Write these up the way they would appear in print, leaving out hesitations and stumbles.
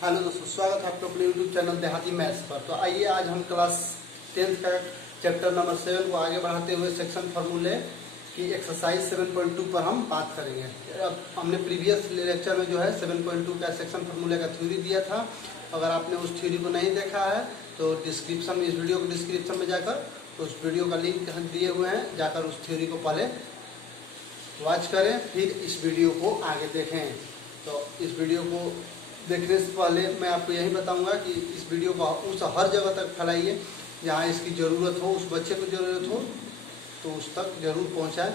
Hello दोस्तों, स्वागत है आपका अपने यूट्यूब चैनल देहाती मैथ्स पर। तो आइए आज हम क्लास 10th का चैप्टर नंबर 7 को आगे बढ़ाते हुए सेक्शन फार्मूले की एक्सरसाइज 7.2 पर हम बात करेंगे। अब हमने प्रीवियस लेक्चर में जो है 7.2 का सेक्शन फार्मूले का थ्योरी दिया था। अगर आपने उस थ्योरी को नहीं देखा है तो डिस्क्रिप्शन में, इस वीडियो के डिस्क्रिप्शन में जाकर उस वीडियो का लिंक दिए हुए हैं, जाकर उस थ्योरी को पहले वॉच करें, फिर इस वीडियो को आगे देखें। तो इस वीडियो को देखने से पहले मैं आपको यही बताऊंगा कि इस वीडियो को उस हर जगह तक फैलाइए जहाँ इसकी ज़रूरत हो, उस बच्चे को ज़रूरत हो तो उस तक ज़रूर पहुँचाएं।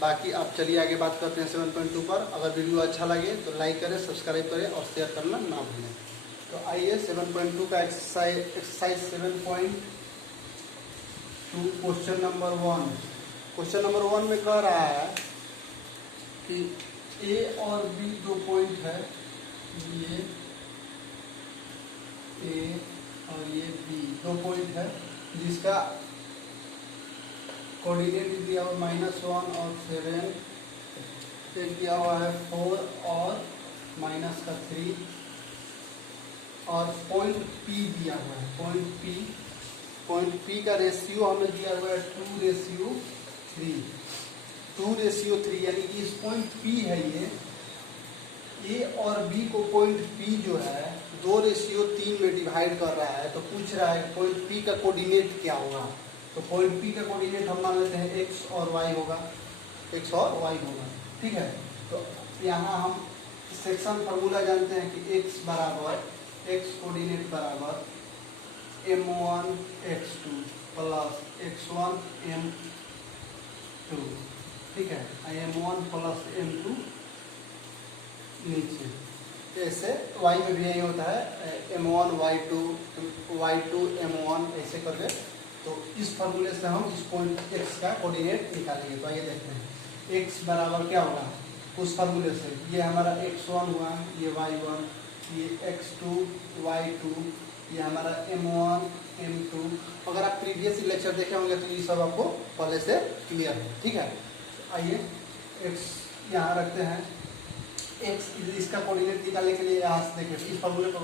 बाकी आप चलिए आगे बात करते हैं 7.2 पर। अगर वीडियो अच्छा लगे तो लाइक करें, सब्सक्राइब करें और शेयर करना ना भूलें। तो आइए 7.2 का exercise 7.2 question number 1। Question number 1 में कह रहा है कि ए और बी दो पॉइंट है, ये ए और ये बी दो पॉइंट है, जिसका कोऑर्डिनेट दिया हुआ -1 और 7, एक दिया हुआ है 4 और -3, और पॉइंट पी दिया हुआ है। पॉइंट पी का रेशियो हमें दिया हुआ है 2:3। 2:3 यानी कि इस पॉइंट पी है ये ए और बी को पॉइंट पी जो है 2:3 में डिवाइड कर रहा है। तो पूछ रहा है पॉइंट पी का कोऑर्डिनेट क्या होगा। तो पॉइंट पी का कोऑर्डिनेट हम मान लेते हैं एक्स और वाई होगा, एक्स और वाई होगा, ठीक है। तो यहाँ हम सेक्शन फार्मूला जानते हैं कि एक्स बराबर, एक्स कोऑर्डिनेट बराबर m1 x2 plus x1 m2, ठीक है। m1 प्लस m2 नीचे, ऐसे y में भी यही होता है, m1 y2 m1 ऐसे करके। तो इस फार्मूले से हम इस पॉइंट x का कोऑर्डिनेट निकालेंगे। तो आइए देखते हैं x बराबर क्या होगा उस फार्मूले से। ये हमारा x1 हुआ, ये y1, ये x2 y2, ये हमारा m1 m2। अगर आप प्रीवियस लेक्चर देखे होंगे तो ये सब आपको पहले से क्लियर है, ठीक है। आइए x यहाँ रखते हैं। x इसका कोऑर्डिनेट निकालने के लिए यहाँ से देखिए इस फार्मूले पर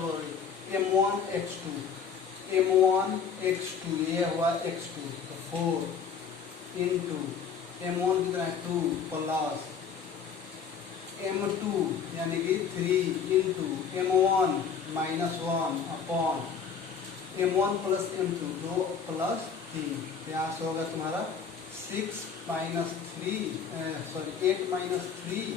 m1 x2 ये हुआ x2, तो 4 इंटू m1 कितना है 2 प्लस m2 यानी कि 3 into m1 -1 upon m1 plus m2 2 plus 3। यहाँ से होगा तुम्हारा 8 -3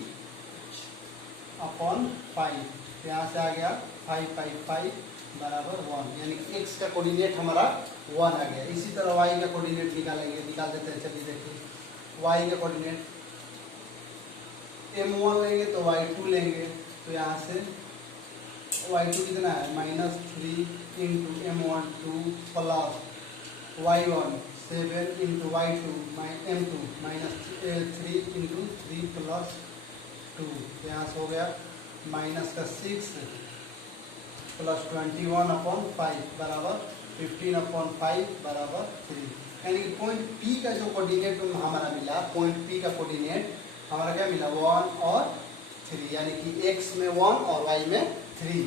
अपॉन 5। यहाँ से आ गया 5 बराबर 1, यानी कि x का कोऑर्डिनेट हमारा 1 आ गया। इसी तरह y का कोऑर्डिनेट निकाल देते हैं। चलिए देखिए y का कोऑर्डिनेट m1 लेंगे तो y2 लेंगे। तो यहाँ से y2 कितना है -3 into m1 2 plus y1 7 into y2 m2 -3 into 3 plus 2। यहाँ से हो गया -6 प्लस 21 अपॉन 5 बराबर 15 अपॉन 5 बराबर 3। यानी कि पॉइंट P का जो कोऑर्डिनेट हमारा मिला, पॉइंट P का कोऑर्डिनेट हमारा क्या मिला 1 और 3, यानी कि x में 1 और y में 3।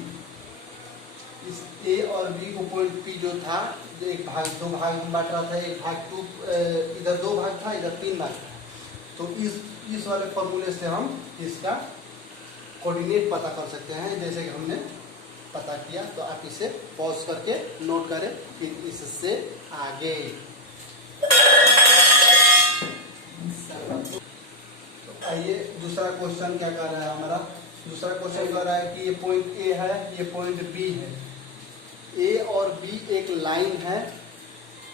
इस a और b को पॉइंट P जो था एक भाग, दो भाग में बांट रहा था, एक भाग 2, इधर 2 भाग था, इधर 3 भाग था। तो इस वाले फॉर्मूले से हम इसका कोऑर्डिनेट पता कर सकते हैं, जैसे कि हमने पता किया। तो आप इसे पॉज करके नोट करें, फिर इससे आगे। तो आइए दूसरा क्वेश्चन क्या कर रहा है हमारा। दूसरा क्वेश्चन कह रहा है कि ये पॉइंट ए है, ये पॉइंट बी है। ए और बी एक लाइन है,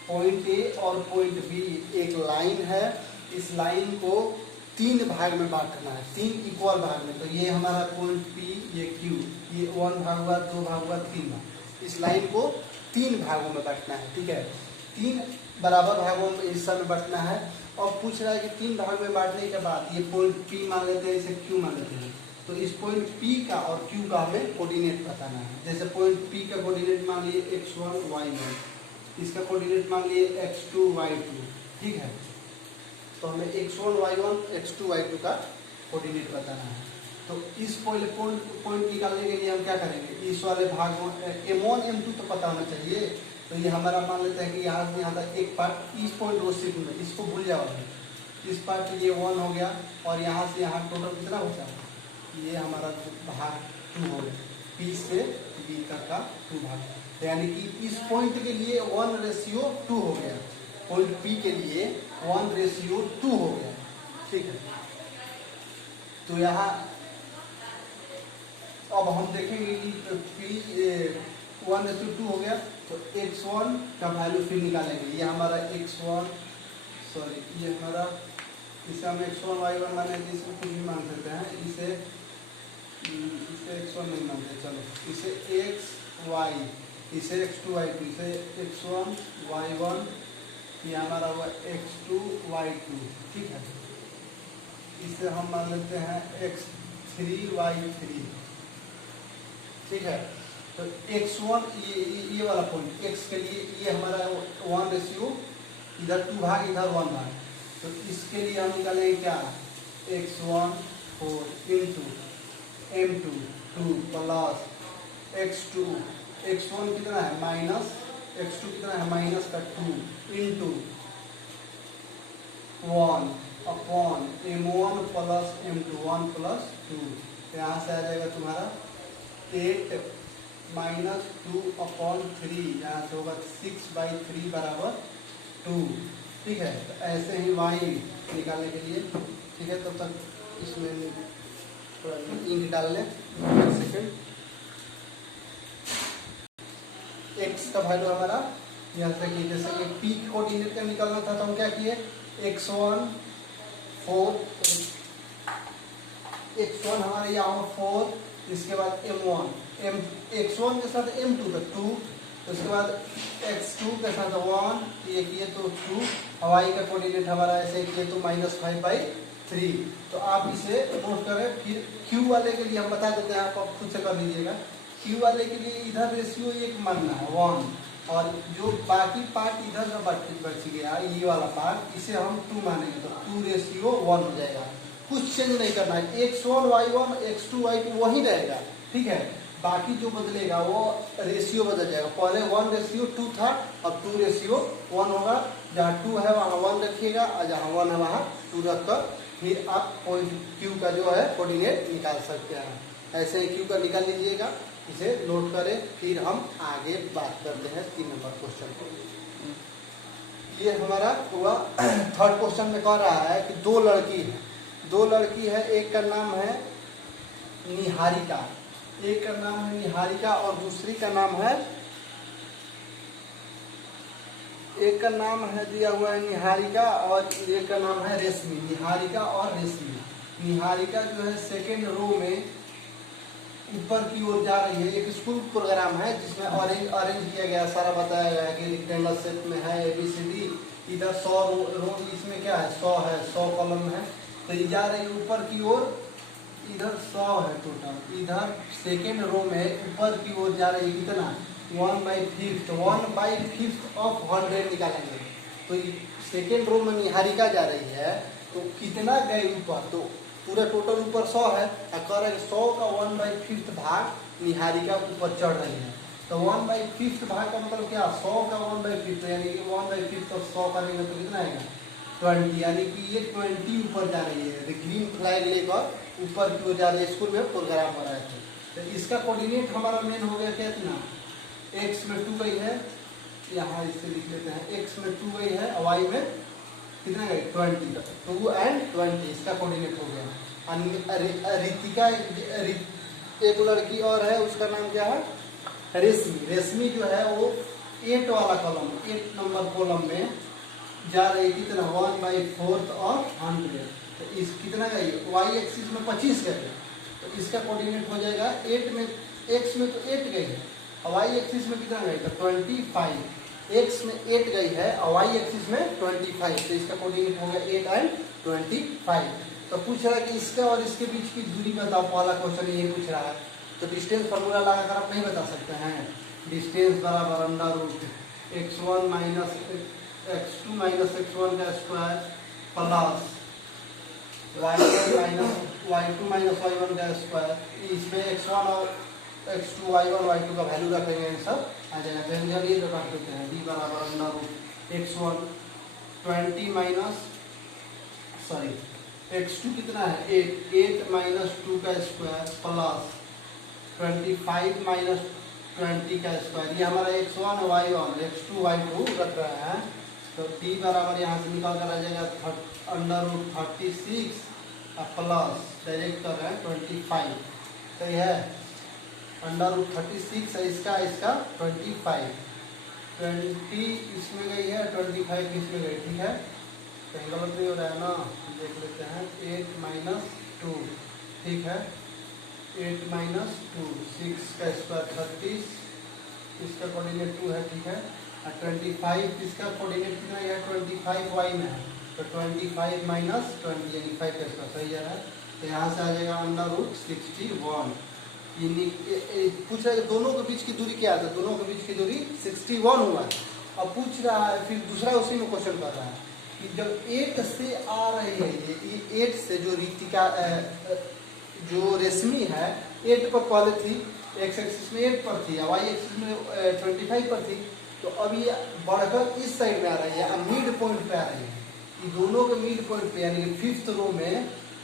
पॉइंट ए और पॉइंट बी एक लाइन है। इस लाइन को 3 भाग में बांटना है, 3 इक्वल भाग में। तो ये हमारा पॉइंट P, ये Q, ये 1 भाग हुआ, 2 भाग हुआ, 3 भाग। इस लाइन को 3 भागों में बांटना है, ठीक है। 3 बराबर भागों में हिस्सा में बांटना है। और पूछ रहा है कि 3 भाग में बांटने के बाद ये पॉइंट P मान लेते हैं, इसे Q मान लेते हैं। तो इस पॉइंट P का और Q का हमें कोऑर्डिनेट बताना है। जैसे पॉइंट P का कोऑर्डिनेट मान लिए x1 y1, इसका कोऑर्डिनेट मान लिए x2 y2, ठीक है। तो हमें x1 y1 x2 y2 का कोऑर्डिनेट बताना है। तो इस पॉइंट पॉइंट निकालने के लिए हम क्या करेंगे, इस वाले भाग m1 m2 तो पता होना चाहिए। तो ये हमारा मान लेते हैं कि यहाँ से यहाँ तक एक पार्ट इस पॉइंट रो शिफ्ट में, इसको भूल जाओ अभी। इस पार्ट ये 1 हो गया और यहाँ से यहाँ टोटल कितना बचा, ये हमारा भाग 2 हो गया, P से B तक का 2 भाग। यानी कि इस पॉइंट के लिए 1:2 हो गया, पॉइंट P के लिए 1:2 हो गया। ठीक है, तो यहाँ अब हम देखेंगे कि P 1:2 हो गया, तो x1 का वैल्यू फिर निकालेंगे। ये हमारा x1 सॉरी ये हमारा, इसे हम x1 y1 माने, इसको कुछ भी मान सकते हैं, इसे x1 नहीं मानते, चलो इसे xy, इसे x2 y2, इसे x1 y1, ये हमारा हुआ x2 y2। ठीक है, इसे हम मान लेते हैं x3 y3। ठीक है, तो x1 ये वाला पॉइंट x के लिए ये हमारा 1:, इधर 2 भाग इधर 1 भाग, तो इसके लिए हम निकालेंगे क्या, x1 4 into m2 2 plus x1 कितना है माइनस, x2 कितना है माइनस का 2 into 1 upon m1 plus m2 1 plus 2। यहाँ से आ जाएगा तुम्हारा 8 माइनस 2 अपॉन 3, यहाँ से होगा 6/3 बराबर 2। ठीक है, तो ऐसे ही y निकालने के लिए, ठीक है, तब तक इसमें थोड़ा इंक डाल लें, एक सेकेंड। x का वैल्यू हमारा यहाँ से कि जैसे कि p कोऑर्डिनेट का निकालना था, तो हम क्या किए, x1 4, x1 हमारे यहाँ 4, इसके बाद m1 x1 के साथ m2 का 2, तो उसके बाद x2 के साथ 1, ये किए तो 2, y का कोऑर्डिनेट हमारा ऐसे किए तो -5/3। तो आप इसे नोट करें। फिर q वाले के लिए हम बता देते हैं, आप खुद से कर लीजिएगा। q वाले के लिए इधर रेशियो 1 मानना है 1, और जो बाकी पार्ट इधर का बच गया ये वाला पार्ट, इसे हम 2 मानेंगे, तो 2:1 हो जाएगा। कुछ चेंज नहीं करना है, x1 y1 x2 y2 वही रहेगा। ठीक है, बाकी जो बदलेगा वो रेशियो बदल जाएगा। पहले 1:2 था, अब 2:1 होगा। जहाँ 2 है वहाँ 1 रखिएगा, और जहाँ 1 है वहाँ 2 रखकर फिर आप पॉइंट Q का जो है कोऑर्डिनेट निकाल सकते हैं। ऐसे ही Q का निकाल लीजिएगा, इसे नोट करें। फिर हम आगे बात करते हैं 3 नंबर क्वेश्चन को। ये हमारा हुआ 3rd क्वेश्चन में कह रहा है कि 2 लड़की है, एक का नाम है निहारिका, एक का नाम है निहारिका और दूसरी का नाम है, एक का नाम है दिया हुआ है निहारिका और एक का नाम है रेशमी। निहारिका और रेशमी। निहारिका जो है सेकेंड रो में ऊपर की ओर जा रही है। एक स्कूल प्रोग्राम है जिसमें अरेंज किया गया, सारा बताया गया कि रेक्टेंगल शेप में है ABCD। इधर 100 रो, इसमें क्या है 100 है, 100 कॉलम है, तो ये जा रही है ऊपर की ओर। इधर 100 है टोटल, इधर सेकेंड रो में ऊपर की ओर जा रही है कितना 1/5 ऑफ 100 निकालेंगे। तो सेकेंड रो में निहारिका जा रही है, तो कितना गए ऊपर, तो पूरा टोटल ऊपर 100 है, और कह रहे 100 का 1/5 भाग निहारिका ऊपर चढ़ रही है। तो 1/5 भाग का मतलब क्या, 100 का 1/5, यानी कि 1/5 तो 100 करेंगे तो कितना आएगा 20, यानी कि ये 20 ऊपर जा रही है। ग्रीन फ्लैग लेकर ऊपर की ओर जा रही है। स्कूल में प्रोग्राम हो रहा है, तो इसका कोऑर्डिनेट हमारा मेन हो गया कितना, x में 2 गई है, यहाँ इससे लिख लेते हैं, x में 2 गई है, y में कितना गई 20, 2 and 20 इसका कोऑर्डिनेट हो गया। रितिका एक लड़की और है, उसका नाम क्या है रेशमी। रेशमी जो है वो 8 वाला कॉलम, 8 नंबर कॉलम में जा रही है कितना 1/4 ऑफ 100। तो इस कितना गई y एक्सिस में 25 गई, तो इसका कोऑर्डिनेट हो जाएगा 8 में, x में तो 8 गई है, और y एक्सिस में कितना गई तो 25। x में 8 गई है और y एक्सिस में 25, तो इसका कोऑर्डिनेट हो गया 8 and 25। तो पूछ रहा है कि इसका और इसके बीच की दूरी बताओ, पहला क्वेश्चन ये पूछ रहा है। तो डिस्टेंस फार्मूला लगाकर आप नहीं बता सकते हैं। डिस्टेंस बराबर √x1 minus x2 minus x1 का square plus y1 minus y2 minus y1 का स्क्वायर, इसमें x1 और x2 y1 y2 का वैल्यू रखेंगे, ये सब आ जाएगा। तो हम ये जो रख देते हैं b बराबर under root x1 20 minus sorry x2 कितना है 8 माइनस 2 का स्क्वायर प्लस 25 माइनस 20 का स्क्वायर, ये हमारा x1 y1 x2 y2 रख रहे हैं। तो b बराबर यहाँ से निकाल कर आ जाएगा अंडर रूट 36 प्लस डायरेक्ट कर रहे हैं 25, सही है। अंडर रूट 36 है इसका 25, 20 इसमें गई है 25 इसमें गई, ठीक है। कहीं गलत नहीं हो रहा है ना, देख लेते हैं। 8 माइनस 2, ठीक है। 8 माइनस 2 6 का स्क्वायर 30, इसका कोऑर्डिनेट 2 है, ठीक है। और 25 इसका कोऑर्डिनेट कितना है 25 y में है, तो 25 माइनस 20 यानी 5 का स्क्वायर, सही है। तो यहाँ से आ जाएगा अंडर रूट 61। पूछ रहा है दोनों के बीच की दूरी क्या है, दोनों के बीच की दूरी 61 हुआ है। अब पूछ रहा है फिर दूसरा उसी में क्वेश्चन कर रहा है कि जब 8 से आ रही है ये 8 से जो रीतिका जो रेशमी है 8 पर पहले थी, एक्स एक्सिस में 8 पर थी, वाई एक्सिस में 25 पर थी, तो अब ये बढ़कर इस साइड में आ रही है, मिड पॉइंट पे आ रही है। ये दोनों के मिड पॉइंट पे यानी कि 5th रो में,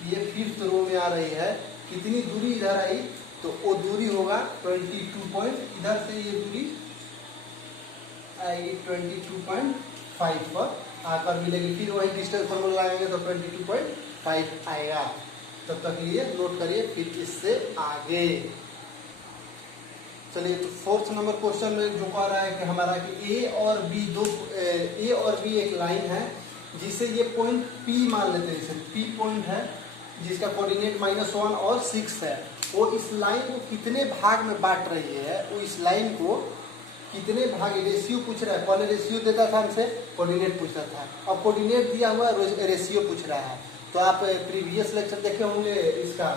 ये 5th रो में आ रही है। कितनी दूरी इधर आई, तो वो दूरी होगा 22 पॉइंट, इधर से ये दूरी आएगी 22.5 पर आकर मिलेगी। फिर वही डिस्टेंस फॉर्मूला लगाएंगे तो 22.5 आएगा। तब तक लिए नोट करिए, फिर इससे आगे चलिए। तो 4th नंबर क्वेश्चन में जो कह रहा है कि हमारा कि ए और बी एक लाइन है जिसे ये पॉइंट P मान लेते हैं, इसे P पॉइंट है जिसका कोऑर्डिनेट -1 और 6 है। वो इस लाइन को कितने भाग में बांट रही है, वो इस लाइन को कितने भाग, रेशियो पूछ रहा है। पहले रेशियो देता था हमसे, कोऑर्डिनेट पूछता था, अब कोऑर्डिनेट दिया हुआ रेशियो पूछ रहा है। तो आप प्रीवियस लेक्चर देखे होंगे, इसका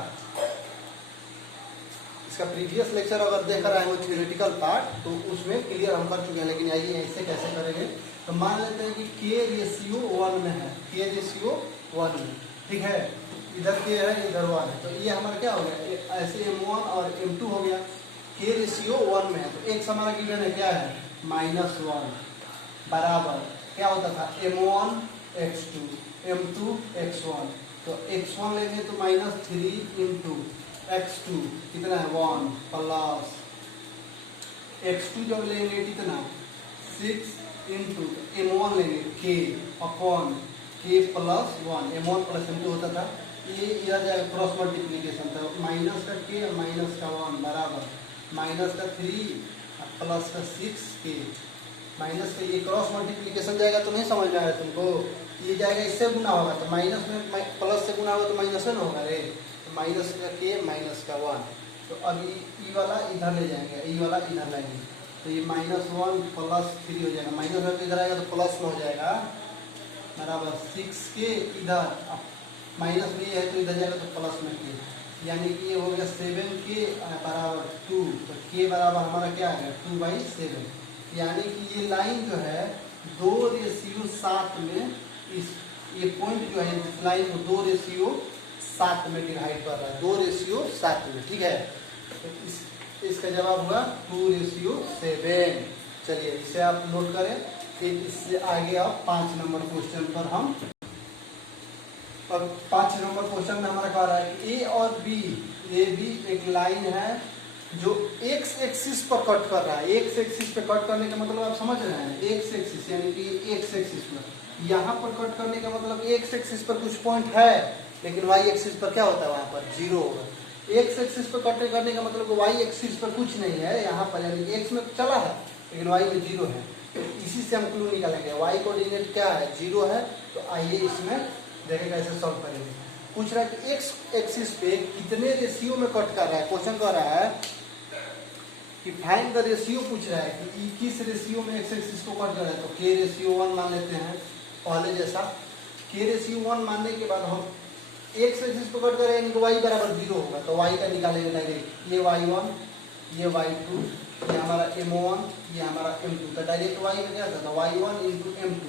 प्रीवियस लेक्चर अगर देख रहे हैं थ्योरेटिकल पार्ट, तो उसमें क्लियर हम कर चुके हैं। लेकिन आइए ऐसे कैसे करेंगे, तो मान लेते हैं कि k रेशियो 1 में है, k रेशियो 1 में, ठीक है। इधर k है इधर 1 है, तो ये हमारा क्या हो गया, ऐसे m1 और m2 हो गया। k रेशियो 1 में है तो x हमारा गिवन है क्या है -1 बराबर क्या होता था m1 x2 m2 x1। तो x1 लेंगे तो -3 इंटू x2 कितना है 1 प्लस x2 जब लेंगे कितना 6 इंटू m1 लेंगे k upon k plus 1, m1 plus m2 होता था। ये इधर जाएगा क्रॉस मल्टीप्लीकेशन, तो माइनस का k और माइनस का 1 बराबर माइनस का 3 प्लस का 6k, माइनस का ये क्रॉस मल्टीप्लीकेशन जाएगा तो नहीं समझ में आया तुमको, ये जाएगा इससे गुना होगा, तो माइनस में प्लस से गुना होगा तो माइनस में होगा रे, तो माइनस का k माइनस का 1। तो अब ई वाला इधर ले जाएंगे, ई वाला इधर लाएंगे, तो ये -1 प्लस 3 हो जाएगा, माइनस में इधर आएगा तो प्लस में हो जाएगा बराबर 6k, इधर माइनस में है तो इधर जाएगा तो प्लस में k, यानी कि ये हो गया 7k बराबर 2। तो k बराबर हमारा क्या है 2/7, यानी कि ये लाइन जो है 2:7 में, इस ये पॉइंट जो है इस लाइन को 2:7 में डिवाइड कर रहा है, 2:7 में, ठीक है। तो इसका जवाब हुआ 2:7। चलिए इसे आप नोट करें। फिर इससे आगे आप 5 नंबर क्वेश्चन पर हम, और 5 नंबर क्वेश्चन में हमारा कह रहा है कि ए और बी, ये भी एक लाइन है जो एक्स एक्सिस पर कट कर रहा है। एक्स एक्सिस पे कट करने का मतलब आप समझ रहे हैं, एक्स एक्सिस यानी कि एक्स एक्सिस पर यहाँ पर कट करने का मतलब एक्स एक्सिस पर कुछ पॉइंट है, लेकिन वाई एक्सिस पर क्या होता है वहाँ पर 0 होगा। एक्स एक्सिस पर कट करने का मतलब वाई एक्सिस पर कुछ नहीं है यहाँ पर, यानी कि एक्स में चला है लेकिन वाई में 0 है। तो इसी से हम क्लू निकालेंगे, वाई कोऑर्डिनेट क्या है 0 है। तो आइए इसमें देखें कैसे सॉल्व करेंगे। पूछ रहा है कि एक्स एक्सिस पे कितने रेशियो में कट कर रहा है, क्वेश्चन कर रहा है कि फाइंड द रेशियो, पूछ रहा है कि किस रेशियो में एक्स एक्सिस को कट कर रहा है। तो k रेशियो 1 मान लेते हैं पहले जैसा। k रेशियो 1 मानने के बाद हम एक्स एक्सिस को कट कर रहे हैं, यानी कि y बराबर 0 होगा, तो y का निकालेंगे डायरेक्ट, ये y1 ये y2 ये हमारा m1 ये हमारा m2। तो डायरेक्ट y में क्या था y1 इंटू m2,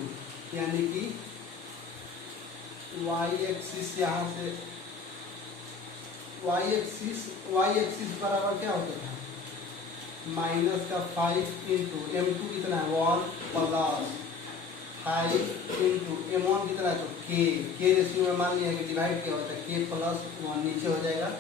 यानी कि y एक्सिस यहाँ से वाई एक्सिस बराबर क्या होता था, माइनस का 5 इंटू M2 कितना है 1 प्लस 5 इंटू M1 कितना है, तो के रेशियो में मान लिया कि डिवाइड क्या होता है k प्लस 1, नीचे हो जाएगा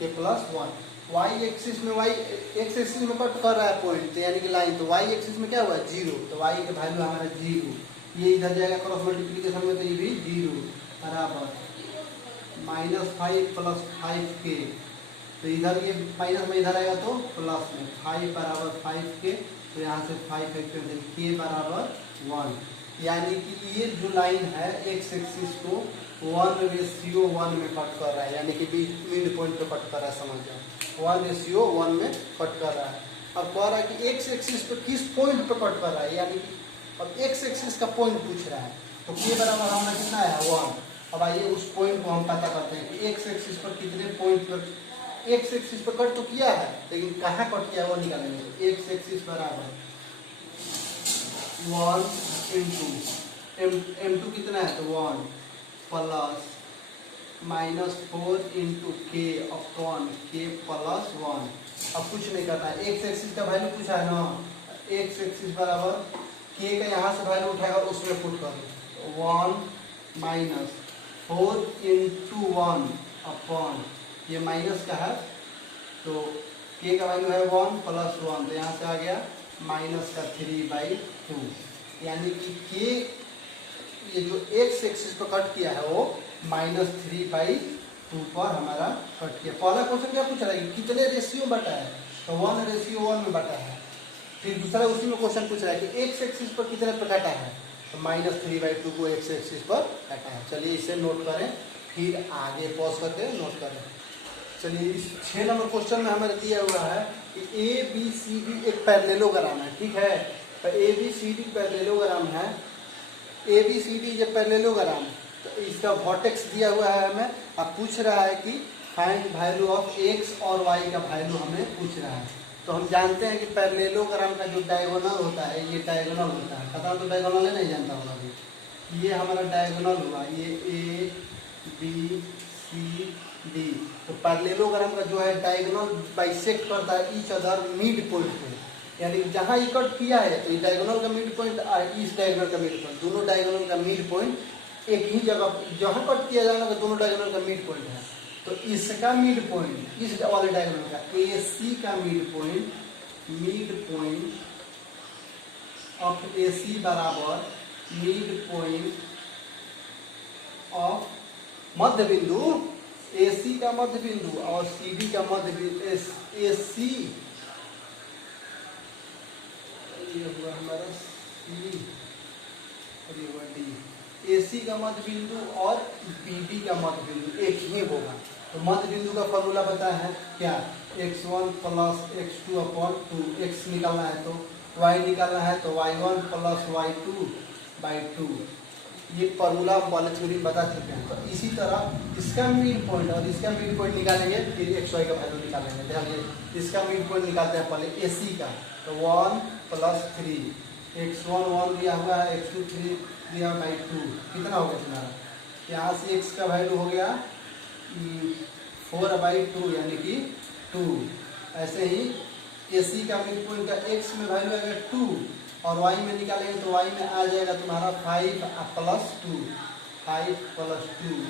k प्लस 1। वाई एक्सिस में एक्स एक्सिस में कट कर रहा है पॉइंट, तो यानी कि लाइन, तो वाई एक्सिस में क्या हुआ 0, तो वाई का वैल्यू हमारा 0, ये इधर जाएगा क्रॉस मल्टीप्लीकेशन में, तो ये भी 0 बराबर -5 प्लस 5k, तो इधर ये माइनस में इधर आएगा तो प्लस में 5 बराबर 5k, तो यहाँ से 5 फैक्टर दे k बराबर 1, यानी कि ये जो लाइन है एक्स एक्सिस को 1:1 में कट कर रहा है, यानी कि मिड पॉइंट पे कट कर रहा है, समझ जाओ 1:1 में कट कर रहा है। अब कह रहा है कि एक्स एक्सिस पे किस पॉइंट पे कट कर रहा है, यानी कि अब एक्स एक्सिस का पॉइंट पूछ रहा है, तो k बराबर हमारा कितना है 1। अब आइए उस पॉइंट को हम पता करते हैं कि एक्स एक्सिस पर कितने पॉइंट पर, एक्स एक्सिस पर कट तो किया है लेकिन कहाँ कट किया है वो निकालेंगे। एक्स एक्सिस बराबर 1 इंटू M2 कितना है, तो 1 प्लस -4 इंटू के अपॉन के प्लस 1। अब कुछ नहीं करना है, एक्स एक्सिस का वैल्यू पूछा है ना, एक्स एक्सिस बराबर के का यहाँ से वैल्यू उठाएगा उसमें पुट करो 1 -4 इंटू 1 अपॉन, ये माइनस का है तो k का वैल्यू है 1 प्लस 1, तो यहाँ से आ गया -3/2, यानी कि k ये जो एक्स एक्सिस पर कट किया है वो -3/2 पर हमारा कट किया। पहला क्वेश्चन क्या पूछ रहा है, कितने रेशियो बटा है, तो 1:1 में बटा है। फिर दूसरा उसी में क्वेश्चन पूछ रहा है कि एक्स एक्सिस पर कितने पर काटा है, तो -3/2 को एक्स एक्सिस पर काटा है। चलिए इसे नोट करें, फिर आगे पॉज करके नोट करें। चलिए इस 6 नंबर क्वेश्चन में हमारे दिया हुआ है कि ABCD एक पैरेललोग्राम है, ठीक है, तो ABCD पैरेललोग्राम है, ABCD जब पैरेललोग्राम, तो इसका वर्टेक्स दिया हुआ है हमें। अब पूछ रहा है कि फाइंड वैल्यू ऑफ x और y का वैल्यू हमें पूछ रहा है। तो हम जानते हैं कि पैरेललोग्राम का जो डायगोनल होता है ये डायगोनल होता है, पता तो डायगोनल नहीं जानता होगा अभी, ये हमारा डायगोनल हुआ, ये ABCD, तो पैरेललोग्राम का जो है डायगोनल बाइसेक्ट करता है ईच अदर मिड पॉइंट पे, यानी जहाँ ये कट किया है तो ये डायगोनल का मिड पॉइंट और इस डायगोनल का मिड पॉइंट, दोनों डायगोनल का मिड पॉइंट एक ही जगह जहाँ कट किया जाएगा तो दोनों डायगोनल का मिड पॉइंट है। तो इसका मिड पॉइंट, इस वाले डायगोनल का AC का मिड पॉइंट ऑफ AC बराबर मिड पॉइंट ऑफ मध्य बिंदु, AC का मध्य बिंदु और CD का मध्य बिंदु, AC ये हुआ हमारा C और ये हुआ D, AC का मध्य बिंदु और BD का मध्य बिंदु एक ही होगा। तो मध्य बिंदु का फॉर्मूला पता है क्या, x1 plus x2 upon 2, x निकालना है तो y निकालना है तो y1 प्लस y2/2, ये फॉर्मूला हम पहले थ्योरी बता चुके हैं। तो इसी तरह इसका मिड पॉइंट और इसका मिड पॉइंट निकालेंगे, फिर xy का वैल्यू निकालेंगे। ध्यान, इसका मिड पॉइंट निकालते हैं पहले AC का, तो 1 + 3, x1 1 दिया हुआ है, x2 3 दिया हुआ है 2, कितना हो गया तुम्हारा, यहाँ से x का वैल्यू हो गया 4/2 यानी कि 2। ऐसे ही AC का मिड पॉइंट का x में वैल्यू आएगा 2 और y में निकालेंगे तो y में आ जाएगा तुम्हारा 5 + 2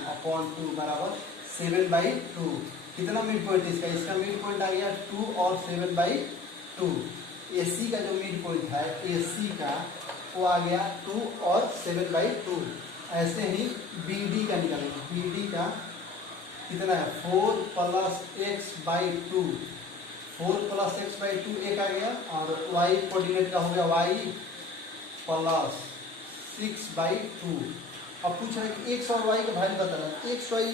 अपॉन 2 बराबर 7/2। कितना मिड पॉइंट इसका, इसका मिड पॉइंट आ गया 2 और 7/2। AC का जो मिड पॉइंट है AC का वो आ गया 2 और 7/2। ऐसे ही BD का निकालेंगे, BD का कितना है 4 + x/2, 4 + x/2 एक आ गया और y कोऑर्डिनेट का हो गया y + 6/2। अब पूछ रहे हैं कि x और y का वैल्यू बताना, x y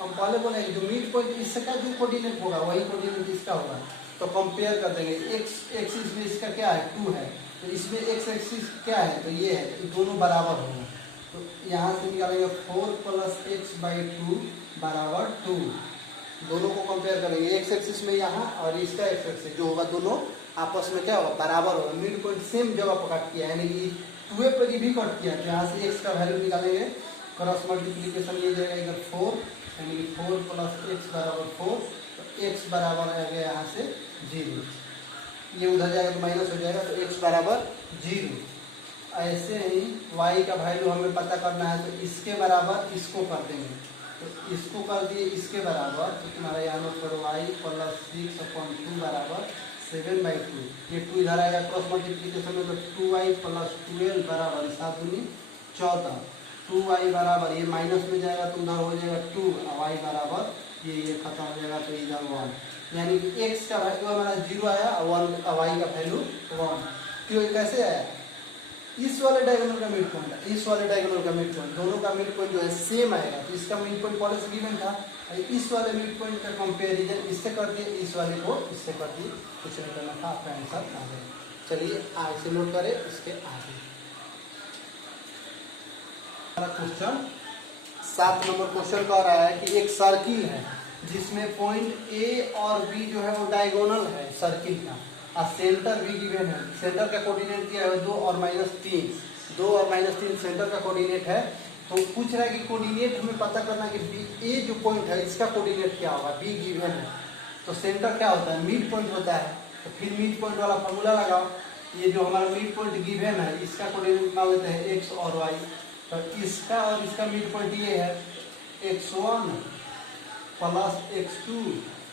हम पहले बोले जो मिड पॉइंट इसका जो कोऑर्डिनेट होगा वही कोऑर्डिनेट इसका होगा, तो कंपेयर कर देंगे। x एक्सिस में इसका क्या है 2 है, तो इसमें x एक्सिस क्या है, तो ये है, तो दोनों बराबर होंगे। तो यहाँ से निकालेंगे 4 + x/2 बराबर 2, दोनों को कंपेयर करेंगे, x एक्सिस में यहाँ और इसका x एक्सिस जो होगा दोनों आपस में क्या होगा बराबर होगा। मिड पॉइंट सेम जगह पर कट किया है, यानी कि 2 पर भी कट किया, तो यहाँ से x का वैल्यू निकालेंगे, क्रॉस मल्टीप्लीकेशन ये जाएगा इधर 4 यानी कि 4 प्लस एक्स बराबर 4, तो एक्स बराबर आ गया यहाँ से 0, ये उधर जाएगा तो माइनस हो जाएगा, तो एक्स बराबर 0। ऐसे ही y का वैल्यू हमें पता करना है, तो इसके बराबर इसको कर देंगे, तो इसको कर दिए इसके बराबर, तो तुम्हारा यहाँ नोट करो y प्लस 6/2 बराबर 7/2, ये 2 इधर आएगा क्रॉस मल्टीप्लीकेशन में, तो 2y प्लस 12 बराबर 7 दूनी 14, 2y बराबर ये माइनस में जाएगा तो उधर हो जाएगा 2, और y बराबर ये खत्म हो जाएगा तो इधर 1, यानी कि x का वैल्यू हमारा 0 आया और y का वैल्यू 1। क्यों कैसे आया? इस वाले डायगोनल का मिड पॉइंट, इस वाले डायगोनल का मिड पॉइंट, दोनों का मिड पॉइंट जो है सेम आएगा, तो इसका मिड पॉइंट पहले से गिवन था, इस वाले मिड पॉइंट का कंपेरिजन इससे कर दिए, इस वाले को इससे कर दिए, कुछ नहीं करना था, आपका आंसर आ गया। चलिए आगे से नोट करें इसके आगे। क्वेश्चन 7 नंबर क्वेश्चन कह रहा है कि एक सर्किल है जिसमें पॉइंट ए और बी जो है वो डायगोनल है सर्किल का, और सेंटर भी गिवन है। सेंटर का कोऑर्डिनेट दिया है 2 और -3, 2 और -3 सेंटर का कोऑर्डिनेट है। तो पूछ रहा है कि कोऑर्डिनेट हमें पता करना है कि बी ए जो पॉइंट है इसका कोऑर्डिनेट क्या होगा, बी गिवन है, तो सेंटर क्या होता है, मिड पॉइंट होता है, तो फिर मिड पॉइंट वाला फॉर्मूला लगाओ। ये जो हमारा मिड पॉइंट गिवन है इसका कोऑर्डिनेट मान लेते हैं एक्स और वाई, तो इसका और इसका मिड पॉइंट ये है x1 प्लस x2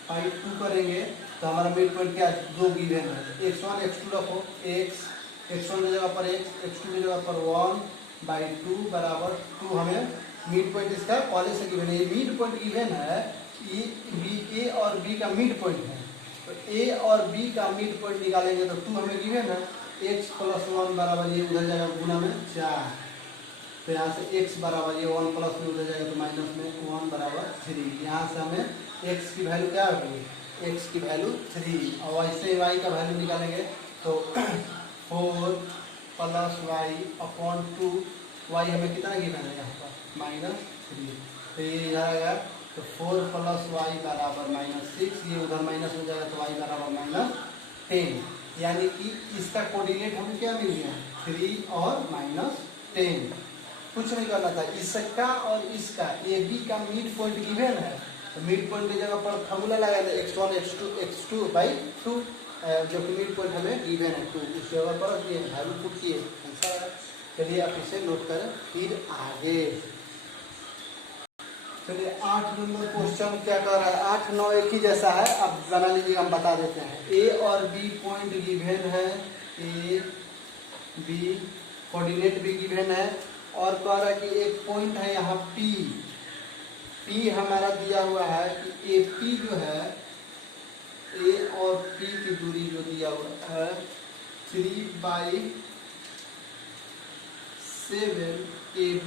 बाई 2 करेंगे, तो हमारा मिड पॉइंट क्या 2 गिवन है, x1 x2 रखो, x1 की जगह पर x, x2 की जगह पर 1/2 बराबर 2, हमें मिड पॉइंट इसका पहले से गिवन है, ये मिड पॉइंट गिवन है, ये बी ए और बी का मिड पॉइंट है, तो ए और बी का मिड पॉइंट निकालेंगे तो 2 हमें गिवन है, x प्लस 1 बराबर ये उधर जाएगा गुना में 4, तो यहाँ से x बराबर ये 1 प्लस में उधर जाएगा तो माइनस में 1 बराबर 3, यहाँ से हमें x की वैल्यू क्या होगी, x की वैल्यू 3, और वैसे ही y का वैल्यू निकालेंगे तो 4 प्लस वाई अपॉन 2, y हमें कितना गिवन है यहाँ पर -3, तो ये इधर आएगा तो 4 प्लस वाई बराबर -6, ये उधर माइनस हो जाएगा तो y बराबर -10, यानी कि इसका कोऑर्डिनेट हमें क्या मिल गया 3 और -10। कुछ नहीं करना था, इसका और इसका ए बी का मिड पॉइंट गिवन है, तो मिड पॉइंट की जगह पर फॉर्मूला लगाया था x1 x2/2, जो कि मिड पॉइंट हमें गिवन है 2, उस जगह पर ये वैल्यू पुट किए, आंसर आया। चलिए आप इसे नोट करें फिर आगे। चलिए 8 नंबर क्वेश्चन क्या कर रहा है, 8 9 एक ही जैसा है, अब बना लीजिए, हम बता देते हैं। ए और बी पॉइंट गिवन है, ए बी कोऑर्डिनेट भी गिवन है, और कह रहा है कि एक पॉइंट है यहाँ P, P हमारा दिया हुआ है कि AP जो है A और P की दूरी जो दिया हुआ है 3/7 AB